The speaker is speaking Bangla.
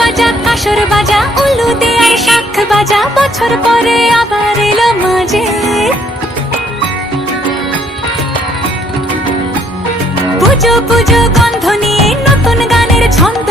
বাজা কাসর বাজা উলু দে আর শাখ বাজা, বছর পরে আবার এলো মাঝে। পুজো পুজো গন্ধ নিয়ে নতুন গানের ছন্দ